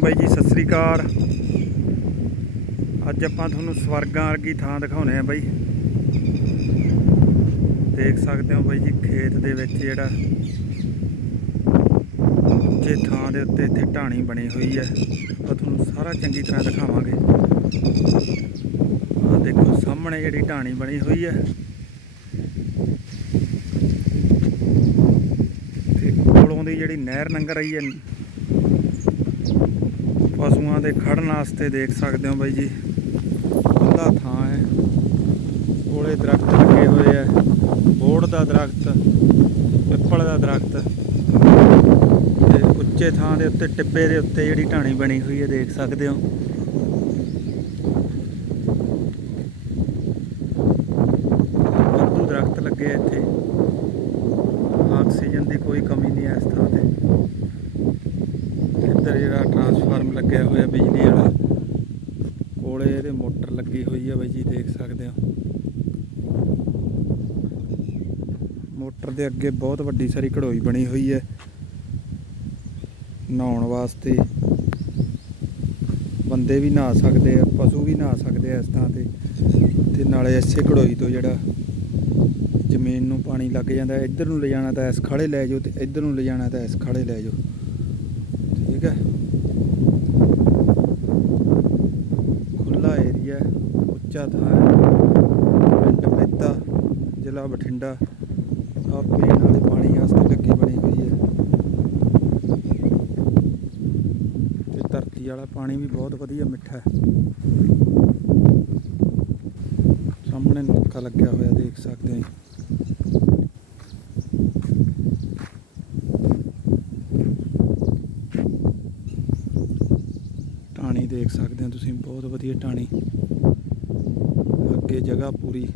ਬਾਈ ਜੀ, ਸਤਿ ਸ੍ਰੀ ਅਕਾਲ। ਅੱਜ ਆਪਾਂ ਤੁਹਾਨੂੰ ਸਵਰਗਾਂ ਵਰਗੀ ਥਾਂ ਦਿਖਾਉਨੇ ਆ ਬਾਈ। ਦੇਖ ਸਕਦੇ ਹੋ ਬਾਈ ਜੀ, ਖੇਤ ਦੇ ਵਿੱਚ ਜਿਹੜਾ ਉੱਚੇ ਥਾਂ ਦੇ ਉੱਤੇ ਇੱਥੇ ਢਾਣੀ ਬਣੀ ਹੋਈ ਹੈ। ਆਪਾਂ ਤੁਹਾਨੂੰ ਸਾਰਾ ਚੰਗੀ ਤਰ੍ਹਾਂ ਦਿਖਾਵਾਂਗੇ। ਆ ਦੇਖੋ, ਸਾਹਮਣੇ ਜਿਹੜੀ ਢਾਣੀ ਬਣੀ ਹੋਈ ਹੈ। ਤੇ ਕੋਲੋਂ ਦੀ ਜਿਹੜੀ ਨਹਿਰ ਲੰਘ ਰਹੀ ਹੈ। ਪਸ਼ੂਆਂ ਦੇ ਖੜਨ ਵਾਸਤੇ ਦੇਖ ਸਕਦੇ ਹੋ ਬਾਈ ਜੀ। ਖੁੱਲਾ ਥਾਂ ਹੈ। ਕੋਲੇ ਦਰਖਤ ਲੱਗੇ ਹੋਏ ਆ। ਬੋੜ ਦਾ ਦਰਖਤ, ਪਿੱਪਲ ਦਾ ਦਰਖਤ ਤੇ ਉੱਚੇ ਥਾਂ ਦੇ ਉੱਤੇ, ਟਿੱਬੇ ਦੇ ਉੱਤੇ ਜਿਹੜੀ ਢਾਣੀ ਬਣੀ ਹੋਈ ਹੈ, ਦੇਖ ਸਕਦੇ ਹੋ। ਵਾਧੂ ਦਰਖਤ ਲੱਗੇ ਇੱਥੇ। ਆਕਸੀਜਨ ਦੀ ਕੋਈ ਕਮੀ ਨਹੀਂ ਹੈ ਇਸ ਥਾਂ ਤੇ। ਇੱਧਰ ਜਿਹੜਾ ਟਰਾਂਸਫਾਰਮ ਲੱਗਿਆ ਹੋਇਆ ਬਿਜਲੀ ਵਾਲਾ, ਕੋਲੇ ਇਹਦੇ ਮੋਟਰ ਲੱਗੀ ਹੋਈ ਹੈ ਬਾਈ ਜੀ, ਦੇਖ ਸਕਦੇ ਹੋ। ਮੋਟਰ ਦੇ ਅੱਗੇ ਬਹੁਤ ਵੱਡੀ ਸਾਰੀ ਘੜੋਈ ਬਣੀ ਹੋਈ ਹੈ। ਨਹਾਉਣ ਵਾਸਤੇ ਬੰਦੇ ਵੀ ਨਹਾ ਸਕਦੇ ਆ, ਪਸ਼ੂ ਵੀ ਨਹਾ ਸਕਦੇ ਆ ਇਸ ਥਾਂ ਤੇ। ਤੇ ਨਾਲੇ ਇਸੇ ਘੜੋਈ ਤੋਂ ਜਿਹੜਾ ਜ਼ਮੀਨ ਨੂੰ ਪਾਣੀ ਲੱਗ ਜਾਂਦਾ, ਇੱਧਰ ਨੂੰ ਲਿਜਾਣਾ ਤਾਂ ਇਸ ਖੜੇ ਲੈ ਜਾਓ ਤੇ ਇੱਧਰ ਨੂੰ ਲਿਜਾਣਾ ਤਾਂ ਇਸ ਖੜੇ ਲੈ ਜਾਓ। ਠੀਕ ਹੈ। ਖੁੱਲਾ ਏਰੀਆ ਉੱਚਾ ਥਾਂ ਪਿੰਡ ਮਹਿਤਾ ਜ਼ਿਲ੍ਹਾ ਬਠਿੰਡਾ। ਆ ਪੀਣ ਵਾਲੇ ਪਾਣੀ ਵਾਸਤੇ ਲੱਗੀ ਬਣੀ ਹੋਈ ਹੈ। ਤੇ ਧਰਤੀ ਵਾਲਾ ਪਾਣੀ ਵੀ ਬਹੁਤ ਵਧੀਆ, ਮਿੱਠਾ ਹੈ। ਸਾਹਮਣੇ ਨਲਕਾ ਲੱਗਿਆ ਹੋਇਆ, ਦੇਖ ਸਕਦੇ ਹੋ ਟਾਣੀ ਦੇਖ ਸਕਦੇ ਹੋ ਤੁਸੀਂ, ਬਹੁਤ ਵਧੀਆ ਟਾਣੀ। ਅੱਗੇ ਜਗ੍ਹਾ ਪੂਰੀ।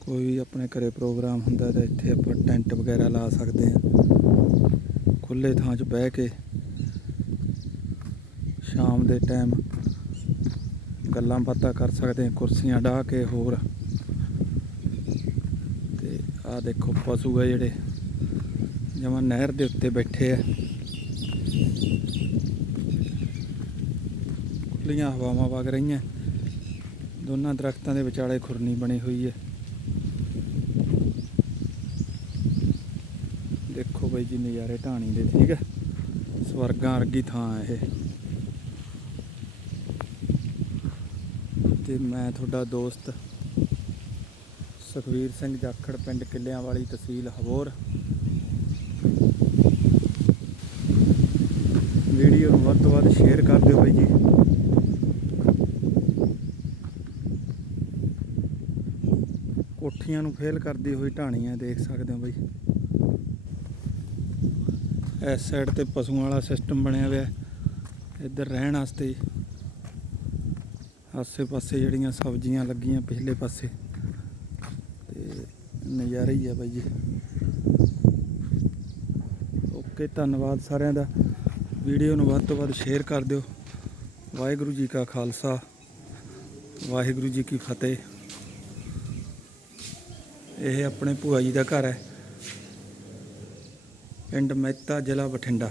ਕੋਈ ਵੀ ਆਪਣੇ ਘਰੇ ਪ੍ਰੋਗਰਾਮ ਹੁੰਦਾ ਤਾਂ ਇੱਥੇ ਆਪਾਂ ਟੈਂਟ ਵਗੈਰਾ ਲਾ ਸਕਦੇ ਹਾਂ। ਖੁੱਲੇ ਥਾਂ 'ਚ ਬਹਿ ਕੇ। ਸ਼ਾਮ ਦੇ ਟਾਈਮ ਗੱਲਾਂ ਬਾਤਾਂ ਕਰ ਸਕਦੇ ਹਾਂ, ਕੁਰਸੀਆਂ ਢਾ ਕੇ ਹੋਰ। ਤੇ ਆਹ ਦੇਖੋ ਪਸ਼ੂ ਆ ਜਿਹੜੇ। ਜਮਾਂ ਨਹਿਰ ਦੇ ਉੱਤੇ ਬੈਠੇ ਆ। ਖੁੱਲੀਆਂ ਹਵਾਵਾਂ ਵਗ ਰਹੀਆਂ। ਦੋਨਾਂ ਦਰਖਤਾਂ ਦੇ ਵਿਚਾਲੇ ਖੁਰਨੀ ਬਣੀ ਹੋਈ ਹੈ। ਦੇਖੋ ਬਾਈ ਜੀ ਨਜ਼ਾਰੇ ਢਾਣੀ ਦੇ, ਠੀਕ ਹੈ? ਸਵਰਗਾਂ ਵਰਗੀ ਥਾਂ ਹੈ ਇਹ। ਤੇ ਮੈਂ ਤੁਹਾਡਾ ਦੋਸਤ ਸੁਖਵੀਰ ਸਿੰਘ ਜਾਖੜ ਪਿੰਡ ਕਿੱਲਿਆਂ ਵਾਲੀ ਤਹਿਸੀਲ ਹਵੋਰ ਵੀਡੀਓ ਨੂੰ ਵੱਧ ਤੋਂ ਵੱਧ ਸ਼ੇਅਰ ਕਰ ਦਿਓ ਬਾਈ ਜੀ। ਕੋਠੀਆਂ ਨੂੰ ਫੇਲ ਕਰਦੀ ਹੋਈ ਢਾਣੀਆਂ ਦੇਖ ਸਕਦੇ ਹੋ ਬਾਈ। ਇਸ ਸਾਈਡ ਤੇ ਪਸ਼ੂਆਂ ਵਾਲਾ ਸਿਸਟਮ ਬਣਿਆ ਹੋਇਆ। ਇੱਧਰ ਰਹਿਣ ਵਾਸਤੇ ਆਸੇ ਪਾਸੇ ਜਿਹੜੀਆਂ ਸਬਜ਼ੀਆਂ ਲੱਗੀਆਂ ਪਿਛਲੇ ਪਾਸੇ। ਤੇ ਨਜ਼ਾਰਾ ਹੀ ਹੈ ਬਾਈ ਜੀ। ਓਕੇ, ਧੰਨਵਾਦ ਸਾਰਿਆਂ ਦਾ। ਵੀਡੀਓ ਨੂੰ ਵੱਧ ਤੋਂ ਵੱਧ ਸ਼ੇਅਰ ਕਰ ਦਿਓ। ਵਾਹਿਗੁਰੂ ਜੀ ਕਾ ਖਾਲਸਾ, ਵਾਹਿਗੁਰੂ ਜੀ ਕੀ ਫਤਿਹ। ਇਹ ਆਪਣੇ ਭੂਆ ਜੀ ਦਾ ਘਰ ਹੈ। ਪਿੰਡ ਮਹਿਤਾ ਜ਼ਿਲ੍ਹਾ ਬਠਿੰਡਾ।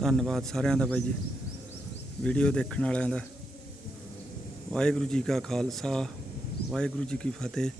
ਧੰਨਵਾਦ ਸਾਰਿਆਂ ਦਾ ਬਾਈ ਜੀ, ਵੀਡੀਓ ਦੇਖਣ ਵਾਲਿਆਂ ਦਾ। ਵਾਹਿਗੁਰੂ ਜੀ ਕਾ ਖਾਲਸਾ, ਵਾਹਿਗੁਰੂ ਜੀ ਕੀ ਫਤਿਹ।